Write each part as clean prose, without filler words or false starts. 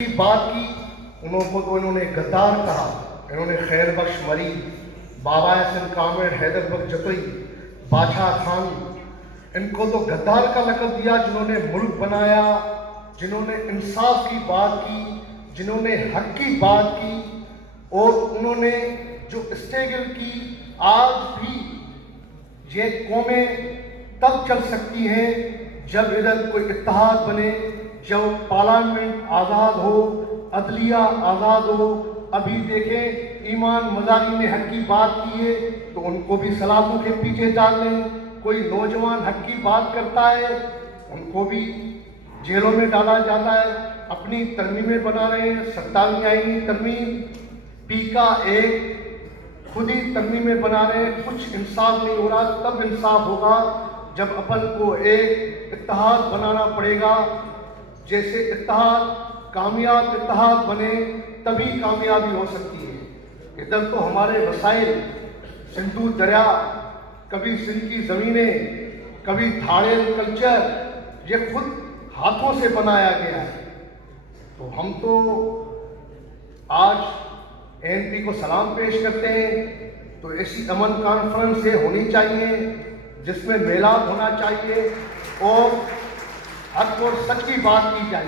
کی بات کی انہوں نے گدار کہا، انہوں نے خیر بخش مری، بابا حسن کامر، حیدر بخش جتوئی، بادشاہ خان، ان کو تو گدار کا لقب دیا جنہوں نے ملک بنایا، جنہوں نے انصاف کی بات کی، جنہوں نے حق کی بات کی، اور انہوں نے جو اسٹرگل کی. آج بھی یہ قومیں تب چل سکتی ہیں جب ادھر کوئی اتحاد بنے، جب پارلیمنٹ آزاد ہو، عدلیہ آزاد ہو. ابھی دیکھیں ایمان مزاری نے حق کی بات کی ہے تو ان کو بھی سلاخوں کے پیچھے ڈال لیں. کوئی نوجوان حق کی بات کرتا ہے ان کو بھی جیلوں میں ڈالا جاتا ہے. اپنی ترمیمیں بنا رہے ہیں، 27ویں آئینی ترمیم، پی کا ایک خود ہی ترمیمیں بنا رہے ہیں. کچھ انصاف نہیں ہو رہا. تب انصاف ہوگا جب اپن کو ایک اتحاد بنانا پڑے گا. جیسے اتحاد، کامیاب اتحاد بنے تبھی کامیابی ہو سکتی ہے. ادھر تو ہمارے وسائل، سندھو دریا، کبھی سندھ کی زمینیں، کبھی تھاڑیل کلچر، یہ خود ہاتھوں سے بنایا گیا ہے. تو ہم تو آج ANP کو سلام پیش کرتے ہیں. تو ایسی امن کانفرنس سے ہونی چاہیے جس میں میلاد ہونا چاہیے اور حق اور سچ کی بات کی جائے.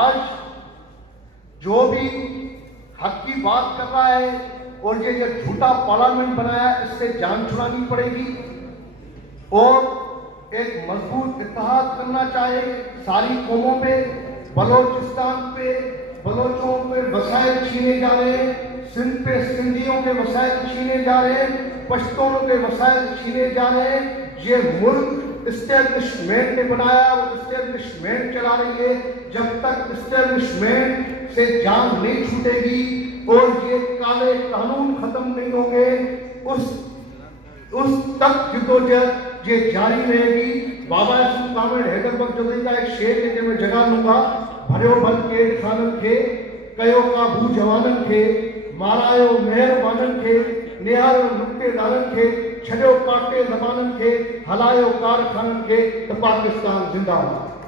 آج جو بھی حق کی بات کر رہا ہے اور یہ جھوٹا پارلیمنٹ بنایا، اس سے جان چھڑانی پڑے گی اور ایک مضبوط اتحاد کرنا چاہے ساری قوموں پہ. بلوچستان پہ بلوچوں پہ وسائل چھینے جا رہے ہیں، سندھ پہ سندھیوں کے وسائل چھینے جا رہے ہیں، پشتونوں کے وسائل چھینے جا رہے ہیں. یہ ملک اسٹیبلشمنٹ نے بنایا اور اسٹیبلشمنٹ چلا رہی ہے. جب تک اسٹیبلشمنٹ سے جان نہیں چھوٹے گی اور یہ کالے قانون ختم نہیں ہوں گے، اس تک جدوجہد یہ جاری رہے گی. بابا حسن کامر، حیدر بخش جتوئی کا ایک شعر ہے جو میں جگہ لوں گا: بھریو بھل کے خانن کے کیو قابو جوانن کے، مارایو مہربانن کے نہارو نقطے دارن کے، چھڈیو کاٹے زبانن کے، ہلایو کارخانن کے. تو پاکستان زندہ باد.